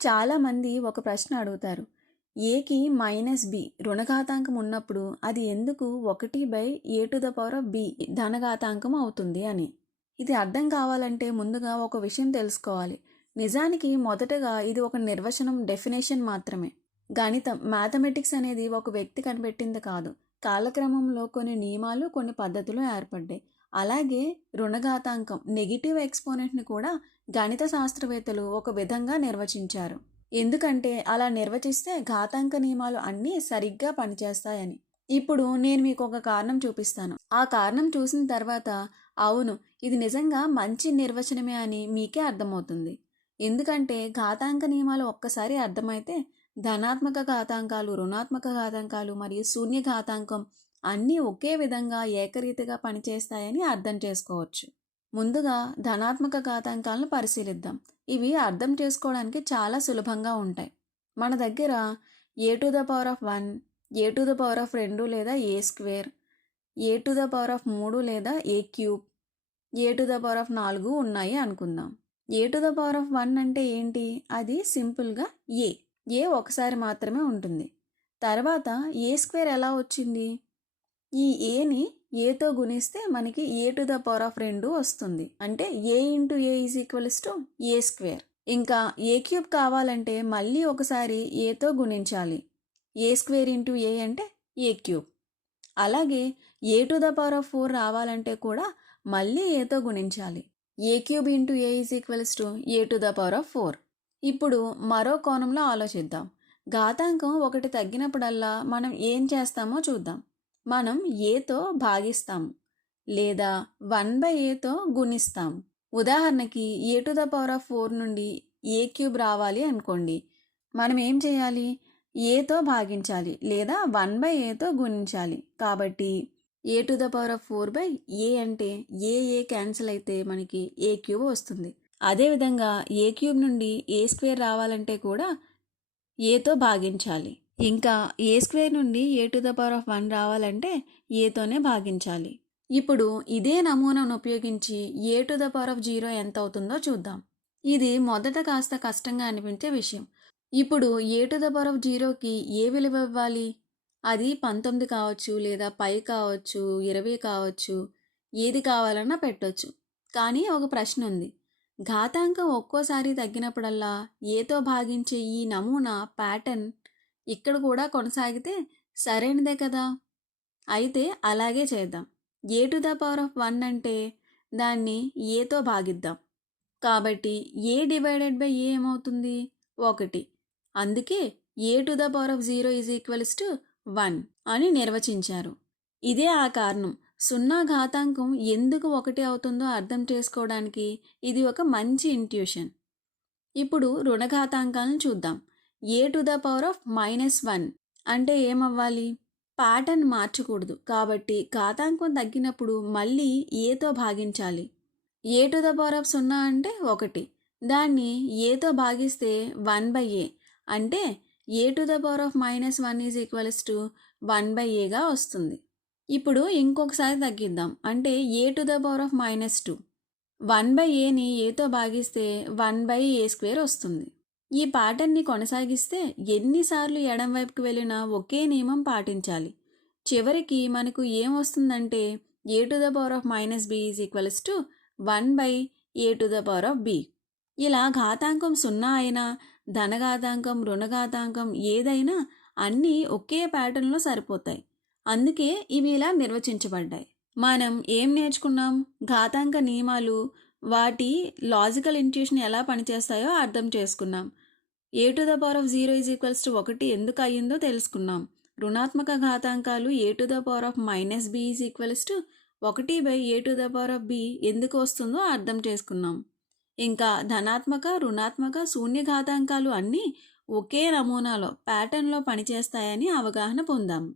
చాలామంది ఒక ప్రశ్న అడుగుతారు. ఏకి మైనస్ బి రుణఘాతాంకం ఉన్నప్పుడు అది ఎందుకు 1/a⁴b ధనఘాతాంకం అవుతుంది అని. ఇది అర్థం కావాలంటే ముందుగా ఒక విషయం తెలుసుకోవాలి. నిజానికి మొదటగా ఇది ఒక నిర్వచనం, డెఫినేషన్ మాత్రమే. గణితం, మ్యాథమెటిక్స్ అనేది ఒక వ్యక్తి కనిపెట్టింది కాదు. కాలక్రమంలో కొన్ని నియమాలు, కొన్ని పద్ధతులు ఏర్పడ్డాయి. అలాగే రుణఘాతాంకం, నెగిటివ్ ఎక్స్పోనెంట్ని కూడా గణిత శాస్త్రవేత్తలు ఒక విధంగా నిర్వచించారు. ఎందుకంటే అలా నిర్వచిస్తే ఘాతాంక నియమాలు అన్నీ సరిగ్గా పనిచేస్తాయని. ఇప్పుడు నేను మీకు ఒక కారణం చూపిస్తాను. ఆ కారణం చూసిన తర్వాత అవును, ఇది నిజంగా మంచి నిర్వచనమే అని మీకే అర్థమవుతుంది. ఎందుకంటే ఘాతాంక నియమాలు ఒక్కసారి అర్థమైతే ధనాత్మక ఘాతాంకాలు, రుణాత్మక ఘాతాంకాలు మరియు శూన్య ఘాతాంకం అన్నీ ఒకే విధంగా ఏకరీతిగా పనిచేస్తాయని అర్థం చేసుకోవచ్చు. ముందుగా ధనాత్మక ఘాతాంకాలను పరిశీలిద్దాం. ఇవి అర్థం చేసుకోవడానికి చాలా సులభంగా ఉంటాయి. మన దగ్గర a⁴1, a⁴2 లేదా a², a⁴3 లేదా a³ a⁴4 ఉన్నాయి అనుకుందాం. a⁴1 అంటే ఏంటి? అది సింపుల్గా ఏ ఒకసారి మాత్రమే ఉంటుంది. తర్వాత a² ఎలా వచ్చింది? ఈ ఏని ఏతో గుణిస్తే మనకి a⁴2 వస్తుంది. అంటే a × a = a². ఇంకా a³ కావాలంటే మళ్ళీ ఒకసారి ఏతో గుణించాలి. a² × a అంటే a³. అలాగే a⁴4 రావాలంటే కూడా మళ్ళీ ఏతో గుణించాలి. a³ × a a⁴4. ఇప్పుడు మరో కోణంలో ఆలోచిద్దాం. ఘాతాంకం ఒకటి తగ్గినప్పుడల్లా మనం ఏం చేస్తామో చూద్దాం. మనం ఏతో భాగిస్తాము లేదా 1/aతో గుణిస్తాము. ఉదాహరణకి a⁴4 నుండి a³ రావాలి అనుకోండి. మనం ఏం చేయాలి? ఏతో భాగించాలి లేదా 1/aతో గుణించాలి. కాబట్టి a⁴4/a అంటే ఏ క్యాన్సిల్ అయితే మనకి a³ వస్తుంది. అదేవిధంగా a³ నుండి a² రావాలంటే కూడా ఏతో భాగించాలి. ఇంకా a² నుండి a⁴1 రావాలంటే ఏతోనే భాగించాలి. ఇప్పుడు ఇదే నమూనాను ఉపయోగించి a⁴0 ఎంత అవుతుందో చూద్దాం. ఇది మొదట కాస్త కష్టంగా అనిపించే విషయం. ఇప్పుడు a⁴0కి ఏ విలువ ఇవ్వాలి? అది 19 కావచ్చు, లేదా 10 కావచ్చు, 20 కావచ్చు, ఏది కావాలన్నా పెట్టొచ్చు. కానీ ఒక ప్రశ్న ఉంది. ఘాతాంకం ఒక్కోసారి తగ్గినప్పుడల్లా ఏతో భాగించే ఈ నమూనా ప్యాటర్న్ ఇక్కడ కూడా కొనసాగితే సరైనదే కదా? అయితే అలాగే చేద్దాం. a⁴1 అంటే దాన్ని ఏతో భాగిద్దాం. కాబట్టి a/a ఏమవుతుంది? 1. అందుకే a⁴0 1 అని నిర్వచించారు. ఇదే ఆ కారణం. సున్నా ఘాతాంకం ఎందుకు 1 అవుతుందో అర్థం చేసుకోవడానికి ఇది ఒక మంచి ఇంట్యూషన్. ఇప్పుడు రుణఘాతాంకాలను చూద్దాం. a⁻−1 అంటే ఏమవ్వాలి? ప్యాటర్న్ మార్చకూడదు. కాబట్టి ఘాతాంకం తగ్గినప్పుడు మళ్ళీ ఏతో భాగించాలి. a⁴0 అంటే 1. దాన్ని ఏతో భాగిస్తే 1/a అంటే a⁻−1 1/aగా వస్తుంది. ఇప్పుడు ఇంకొకసారి తగ్గిద్దాం. అంటే a⁻−2 1/aని ఏతో భాగిస్తే 1/a² వస్తుంది. ఈ ప్యాటర్న్ని కొనసాగిస్తే ఎన్నిసార్లు ఎడం వైపుకి వెళ్ళినా ఒకే నియమం పాటించాలి. చివరికి మనకు ఏం వస్తుందంటే a⁻−b 1/a⁴b. ఇలా ఘాతాంకం 0 అయినా, ధనఘాతాంకం, రుణఘాతాంకం ఏదైనా అన్నీ ఒకే ప్యాటర్న్లో సరిపోతాయి. అందుకే ఇవి ఇలా నిర్వచించబడ్డాయి. మనం ఏం నేర్చుకున్నాం? ఘాతాంక నియమాలు, వాటి లాజికల్ ఇంట్యూషన్ ఎలా పనిచేస్తాయో అర్థం చేసుకున్నాం. a⁴0 1 ఎందుకు అయ్యిందో తెలుసుకున్నాం. రుణాత్మక ఘాతాంకాలు a⁻−b 1/a⁴b ఎందుకు వస్తుందో అర్థం చేసుకున్నాం. ఇంకా ధనాత్మక, రుణాత్మక, శూన్య ఘాతాంకాలు అన్నీ ఒకే నమూనాలో, ప్యాటర్న్లో పనిచేస్తాయని అవగాహన పొందాము.